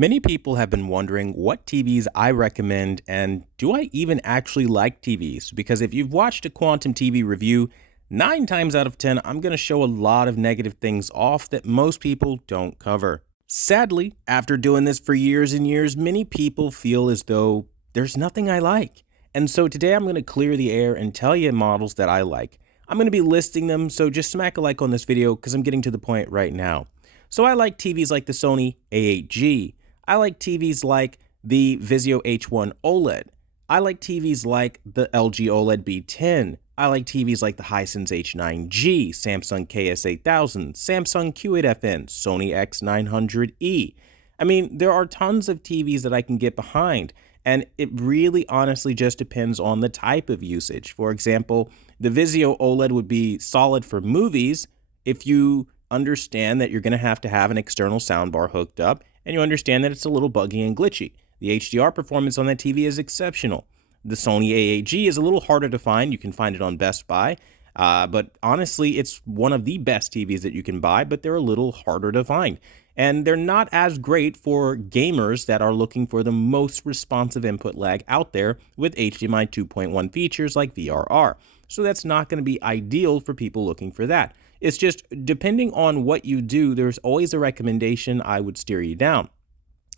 Many people have been wondering what TVs I recommend and do I even actually like TVs? Because if you've watched a Quantum TV review, 9 times out of 10, I'm going to show a lot of negative things off that most people don't cover. Sadly, after doing this for years and years, many people feel as though there's nothing I like. And so today I'm going to clear the air and tell you models that I like. I'm going to be listing them, so just smack a like on this video because I'm getting to the point right now. So I like TVs like the Sony A8G. I like TVs like the Vizio H1 OLED. I like TVs like the LG OLED B10. I like TVs like the Hisense H9G, Samsung KS8000, Samsung Q8FN, Sony X900E. I mean, there are tons of TVs that I can get behind, and it really honestly just depends on the type of usage. For example, the Vizio OLED would be solid for movies if you understand that you're going to have an external soundbar hooked up and you understand that it's a little buggy and glitchy. The HDR performance on that TV is exceptional. The Sony A8G is a little harder to find. You can find it on Best Buy, but honestly, it's one of the best TVs that you can buy, but they're a little harder to find. And they're not as great for gamers that are looking for the most responsive input lag out there with HDMI 2.1 features like VRR. So that's not going to be ideal for people looking for that. It's just depending on what you do, there's always a recommendation I would steer you down,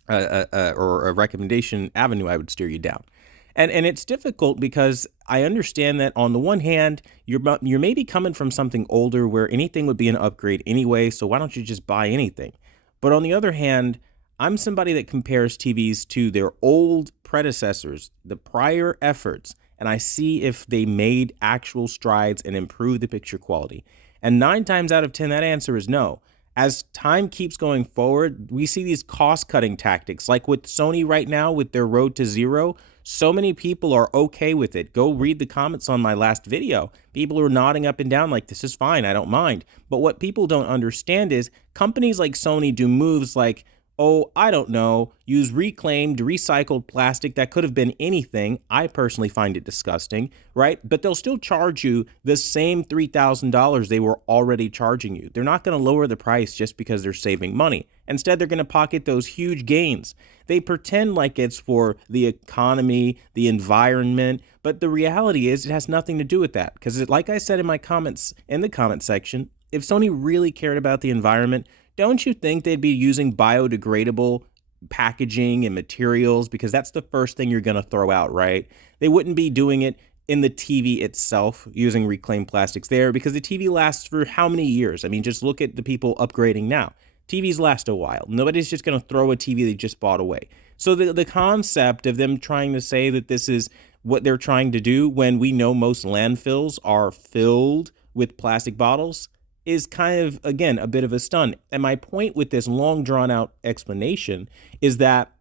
or a recommendation avenue I would steer you down. And it's difficult because I understand that on the one hand, you're maybe coming from something older where anything would be an upgrade anyway, so why don't you just buy anything? But on the other hand, I'm somebody that compares TVs to their old predecessors, the prior efforts, and I see if they made actual strides and improved the picture quality. And 9 times out of 10, that answer is no. As time keeps going forward, we see these cost-cutting tactics, like with Sony right now with their road to zero. So many people are okay with it. Go read the comments on my last video. People are nodding up and down like, this is fine, I don't mind. But what people don't understand is companies like Sony do moves like, oh, I don't know, use reclaimed, recycled plastic that could have been anything. I personally find it disgusting, right? But they'll still charge you the same $3,000 they were already charging you. They're not going to lower the price just because they're saving money. Instead, they're going to pocket those huge gains. They pretend like it's for the economy, the environment, but the reality is it has nothing to do with that. Because like I said in my comments, in the comment section, if Sony really cared about the environment, don't you think they'd be using biodegradable packaging and materials? Because that's the first thing you're going to throw out, right? They wouldn't be doing it in the TV itself, using reclaimed plastics there, because the TV lasts for how many years? I mean, just look at the people upgrading now. TVs last a while. Nobody's just going to throw a TV they just bought away. So the concept of them trying to say that this is what they're trying to do when we know most landfills are filled with plastic bottles is kind of, again, a bit of a stunt. And my point with this long drawn out explanation is that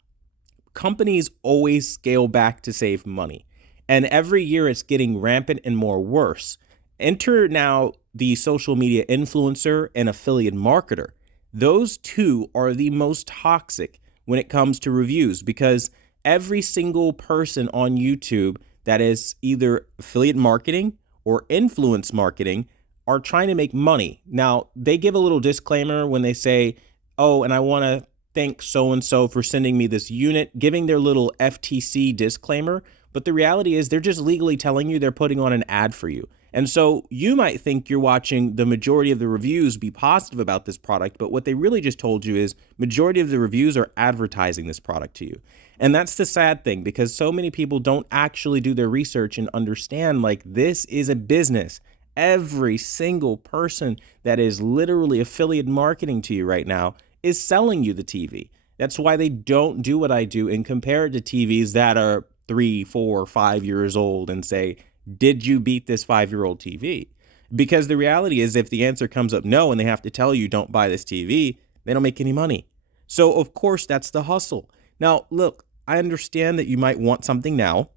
companies always scale back to save money. And every year it's getting rampant and more worse. Enter now the social media influencer and affiliate marketer. Those two are the most toxic when it comes to reviews because every single person on YouTube that is either affiliate marketing or influence marketing are trying to make money. Now, they give a little disclaimer when they say, oh, and I want to thank so-and-so for sending me this unit, giving their little FTC disclaimer. But the reality is they're just legally telling you they're putting on an ad for you. And so you might think you're watching the majority of the reviews be positive about this product, but what they really just told you is majority of the reviews are advertising this product to you. And that's the sad thing because so many people don't actually do their research and understand like this is a business. Every single person that is literally affiliate marketing to you right now is selling you the TV. That's why they don't do what I do and compare it to TVs that are 3, 4, 5 years old and say, did you beat this 5-year-old TV? Because the reality is if the answer comes up no and they have to tell you don't buy this TV, they don't make any money. So of course that's the hustle. Now, look, I understand that you might want something now.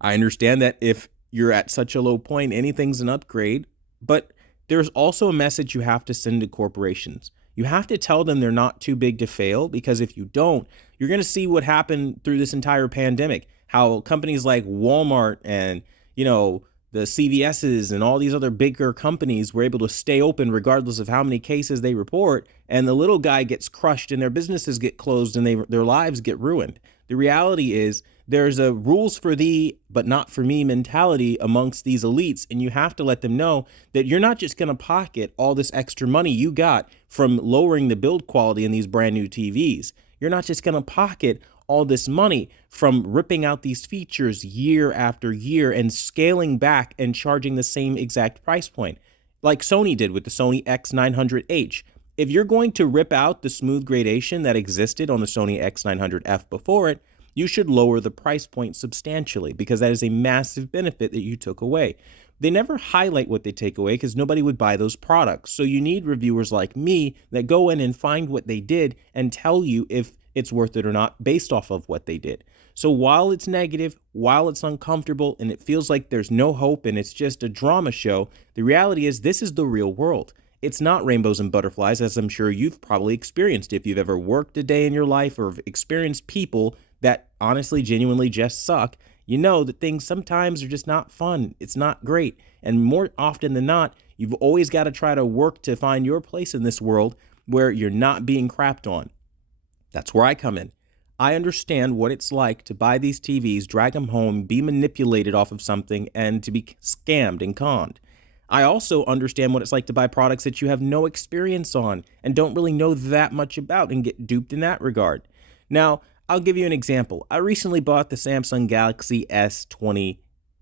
I understand that if you're at such a low point, anything's an upgrade, but there's also a message you have to send to corporations. You have to tell them they're not too big to fail, because if you don't, you're going to see what happened through this entire pandemic, how companies like Walmart and, the CVS's and all these other bigger companies were able to stay open regardless of how many cases they report, and the little guy gets crushed and their businesses get closed and their lives get ruined. The reality is there's a rules for thee but not for me mentality amongst these elites, and you have to let them know that you're not just going to pocket all this extra money you got from lowering the build quality in these brand new TVs. You're not just going to pocket all this money from ripping out these features year after year and scaling back and charging the same exact price point, like Sony did with the Sony X900H. If you're going to rip out the smooth gradation that existed on the Sony X900F before it, you should lower the price point substantially, because that is a massive benefit that you took away. They never highlight what they take away because nobody would buy those products. So you need reviewers like me that go in and find what they did and tell you if it's worth it or not based off of what they did. So while it's negative, while it's uncomfortable, and it feels like there's no hope and it's just a drama show, the reality is this is the real world. It's not rainbows and butterflies, as I'm sure you've probably experienced if you've ever worked a day in your life or experienced people that honestly, genuinely just suck. You know that things sometimes are just not fun. It's not great. And more often than not, you've always got to try to work to find your place in this world where you're not being crapped on. That's where I come in. I understand what it's like to buy these TVs, drag them home, be manipulated off of something, and to be scammed and conned. I also understand what it's like to buy products that you have no experience on and don't really know that much about and get duped in that regard. Now, I'll give you an example. I recently bought the Samsung Galaxy S20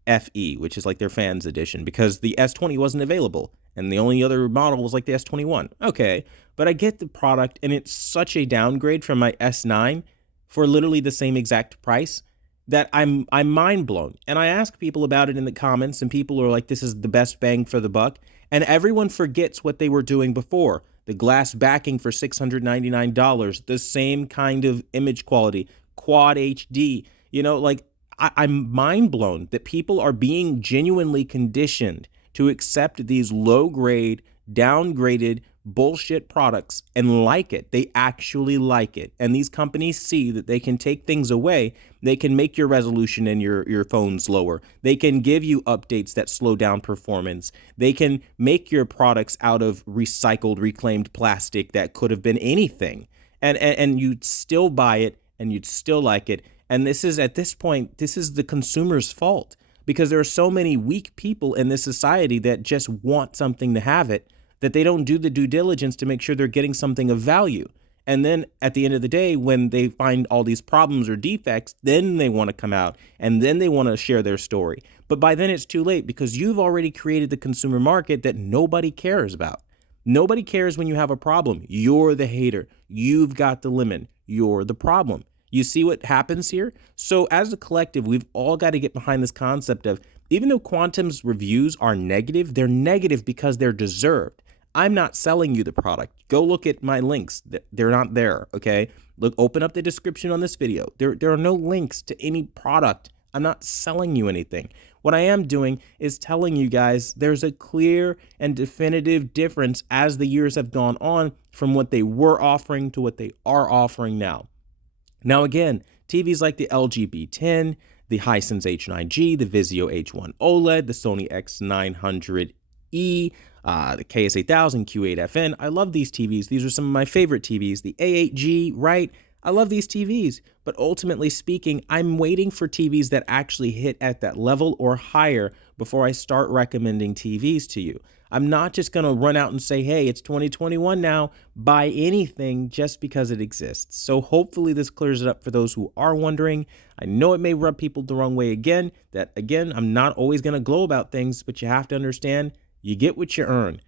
FE, which is like their fans edition, because the S20 wasn't available and the only other model was like the S21. Okay, but I get the product and it's such a downgrade from my S9 for literally the same exact price that I'm mind blown. And I ask people about it in the comments, and people are like, this is the best bang for the buck. And everyone forgets what they were doing before. The glass backing for $699, the same kind of image quality, quad HD, like I'm mind blown that people are being genuinely conditioned to accept these low grade, downgraded bullshit products and like it. They actually like it. And these companies see that they can take things away. They can make your resolution in your phones lower. They can give you updates that slow down performance. They can make your products out of recycled, reclaimed plastic that could have been anything. And you'd still buy it and you'd still like it. And this is, at this point, this is the consumer's fault, because there are so many weak people in this society that just want something to have it, that they don't do the due diligence to make sure they're getting something of value. And then at the end of the day, when they find all these problems or defects, then they want to come out and then they want to share their story. But by then it's too late, because you've already created the consumer market that nobody cares about. Nobody cares when you have a problem. You're the hater. You've got the lemon. You're the problem. You see what happens here? So as a collective, we've all got to get behind this concept of, even though Quantum's reviews are negative, they're negative because they're deserved. I'm not selling you the product. Go look at my links. They're not there, okay? Look, open up the description on this video. There are no links to any product. I'm not selling you anything. What I am doing is telling you guys there's a clear and definitive difference as the years have gone on from what they were offering to what they are offering now. Now again, TVs like the LG B10, the Hisense H9G, the Vizio H1 OLED, the Sony X900E, the KS8000, Q8FN. I love these TVs. These are some of my favorite TVs. The A8G, right? I love these TVs. But ultimately speaking, I'm waiting for TVs that actually hit at that level or higher before I start recommending TVs to you. I'm not just going to run out and say, hey, it's 2021 now, buy anything just because it exists. So hopefully this clears it up for those who are wondering. I know it may rub people the wrong way again, I'm not always going to glow about things, but you have to understand, you get what you earn.